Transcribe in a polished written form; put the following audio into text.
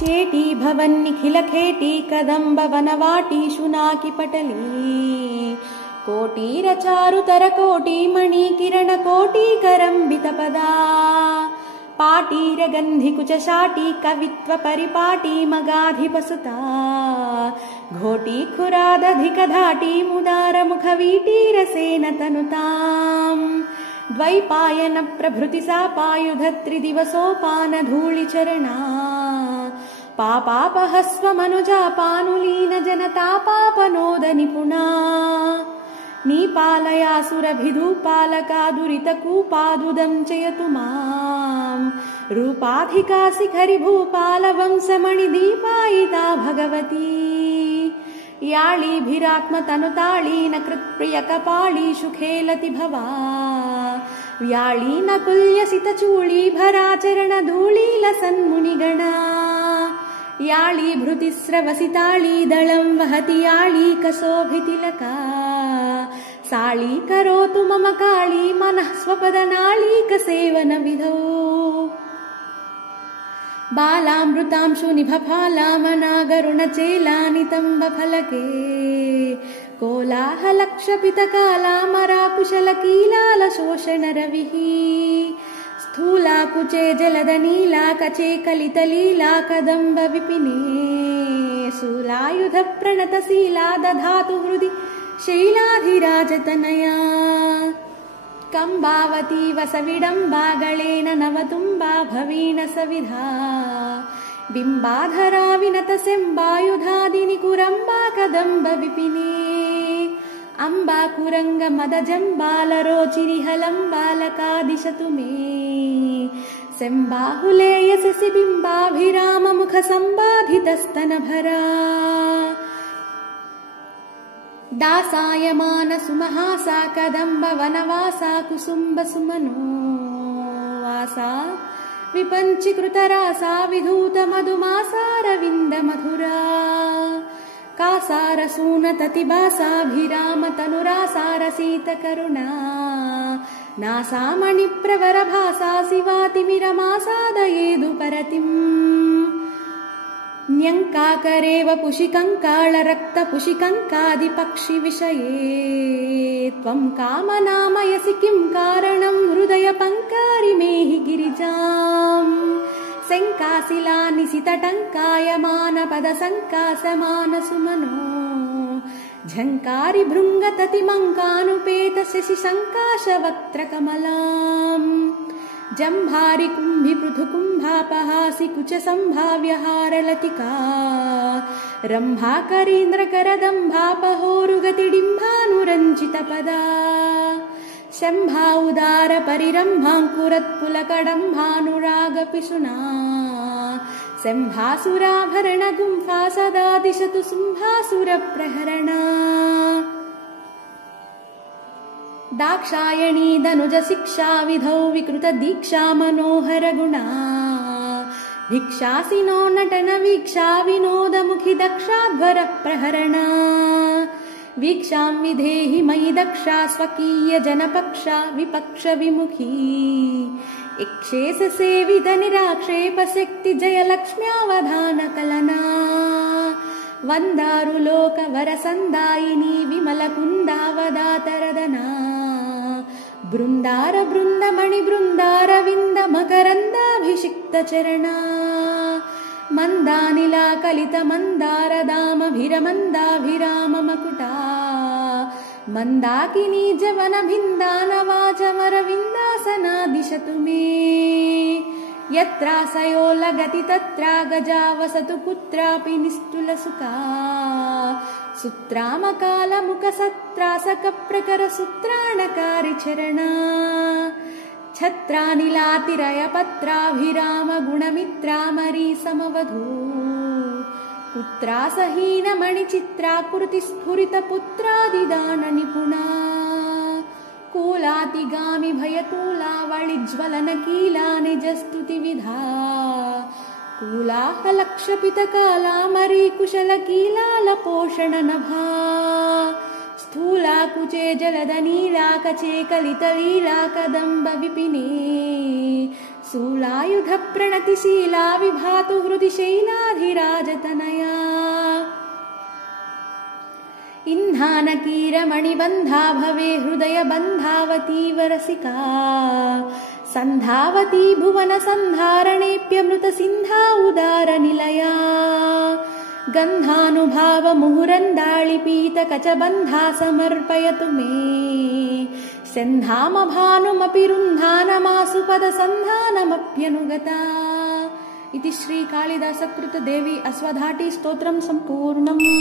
चेटी भवन्निखिलखेटी कदम्बवनवाटी शुनाकिपटली कोटीरचारुतरकोटी मणिकिरणकोटीकरम्बितपदा पाटीरगन्धिकुचशाटी कवित्वपरिपाटी मगाधिपसुता घोटीखुरादधिकधाटी मुदारमुखवीटीरसेन तनुताम् द्वैपायनप्रभृतिसापायुधत्रिदिवसोपानधूलिचरणा पापापहस्वमनुजापानुलीनजनतापापनोदनिपुणा नीपालयासुरभिधूपालकादुरितकूपादुदं चयतु माम् रूपाधिका शिखरिभूपालवंशमणिदीपायिता भगवती याळीभिरात्मतनुताळी न कृत्प्रियकपाळी सुखेलति भवा व्याळी न कुल्यसितचूळी भराचरणधूलीलसन्मुनिगणा याळी भृतिस्रवसिताळी दलं वहति याळी कसोभितिलका साळी करोतु मम काळी मनः स्वपदनाळीकसेवनविधौ बालामृतांशुनिभफालामनागरुणचेलानितम्बफलके कोलाहलक्षपितकालामराकुशलकीलालशोषणरविः स्थूलाकुचे जलदनीलाकचे कलितलीला कदम्बविपिने शूलायुधप्रणतशीला दधातु हृदि शैलाधिराजतनया कंबावती वसविडम्बागळेन नवतुम्बा भवीन सविधा बिम्बाधरा विनतसेम्बायुधादिनिकुरम्बा कदम्ब विपिने अम्बाकुरंग मदजम्बालरोचिरिहलम्बालकादिशतु मे सेम्बाहुलेयसि बिम्बाभिराममुख सम्बाधितस्तनभरा दासायमान सुमहासा कदम्ब वनवासा कुसुम्ब सुमनो वासा विपञ्चीकृतरासा विधूत मधुमासारविन्द मधुरा कासारसूनततिभासाभिराम तनुरासारसीतकरुणा नासामणिप्रवरभासा शिवातिमिरमासादयेदु परतिम् न्यङ्काकरेव पुषिकङ्काळरक्तपुषिकङ्कादिपक्षिविषये त्वं कामनामयसि किं कारणं हृदयपङ्कारी मेहि गिरिजाम् शङ्काशिलानिशितटङ्कायमानपदसङ्कासमानसुमनो झङ्कारी भृङ्गततिमङ्कानुपेत शशिसङ्काशवक्त्रकमलाम् जम्भारि कुम्भि पृथुकुम्भापहासि कुच सम्भाव्यहारलतिका रम्भाकरीन्द्रकरदम्भापहोरुगतिडिम्भानुरञ्जितपदा शम्भा उदार परिरम्भाङ्कुरत्पुलकडम्भानुरागपिशुना शम्भासुराभरणगुम्फा सदा दिशतु शुम्भासुरप्रहरणा दाक्षायणी दनुज शिक्षा विधौ विकृत दीक्षा मनोहर गुणा भिक्षासिनो नटन वीक्षा विनोदमुखि दक्षाध्वर प्रहरणा वीक्षां विधेहि मयि दक्षा स्वकीय जनपक्षा विपक्ष विमुखी इक्षेस सेवित निराक्षेप शक्ति जयलक्ष्म्यावधान कलना वन्दारुलोक वरसन्दायिनी विमलकुन्दावदातरदना बृन्दार बृन्दमणि बृन्दारविन्द मकरन्दाभिषिक्तचरणा मन्दानिला कलित मन्दारदामभिरमन्दाभिराम मकुटा मन्दाकिनी जवन भिन्दानवाचमरविन्दासना दिशतु मे यत्रासयो लगति तत्रा गजा वसतु कुत्रापि निस्तुलसुका सुत्रामकालमुखसत्रासकप्रकरसूत्राणकारिचरणा छत्रानिलातिरयपत्राभिराम गुणमित्रामरी समवधू पुत्रासहीनमणिचित्राकृतिस्फुरितपुत्रादिदाननिपुणा कूलातिगामि भयतूलावळिज्वलनकीला निजस्तुतिविधा कूलाहलक्षपितकालामरीकुशलकीलालपोषणनभा स्थूलाकुचे जलदनीलाकचे कलितलीला कदम्ब विपिने शूलायुध प्रणतिशीला विभातु हृदि शैलाधिराजतनया इन्धानकीरमणिबन्धा भवे हृदय बन्धावतीव रसिका सन्धावती भुवन सन्धारणेऽप्यमृत सिन्धा उदार निलया गन्धानुभाव मुहुरन्दाळिपीत कचबन्धा समर्पयतु मे सन्धाम भानुमपि रुन्धानमासु पद सन्धानमप्यनुगता इति श्री कालिदास कृत देवी अश्वधाटी स्तोत्रं सम्पूर्णम्।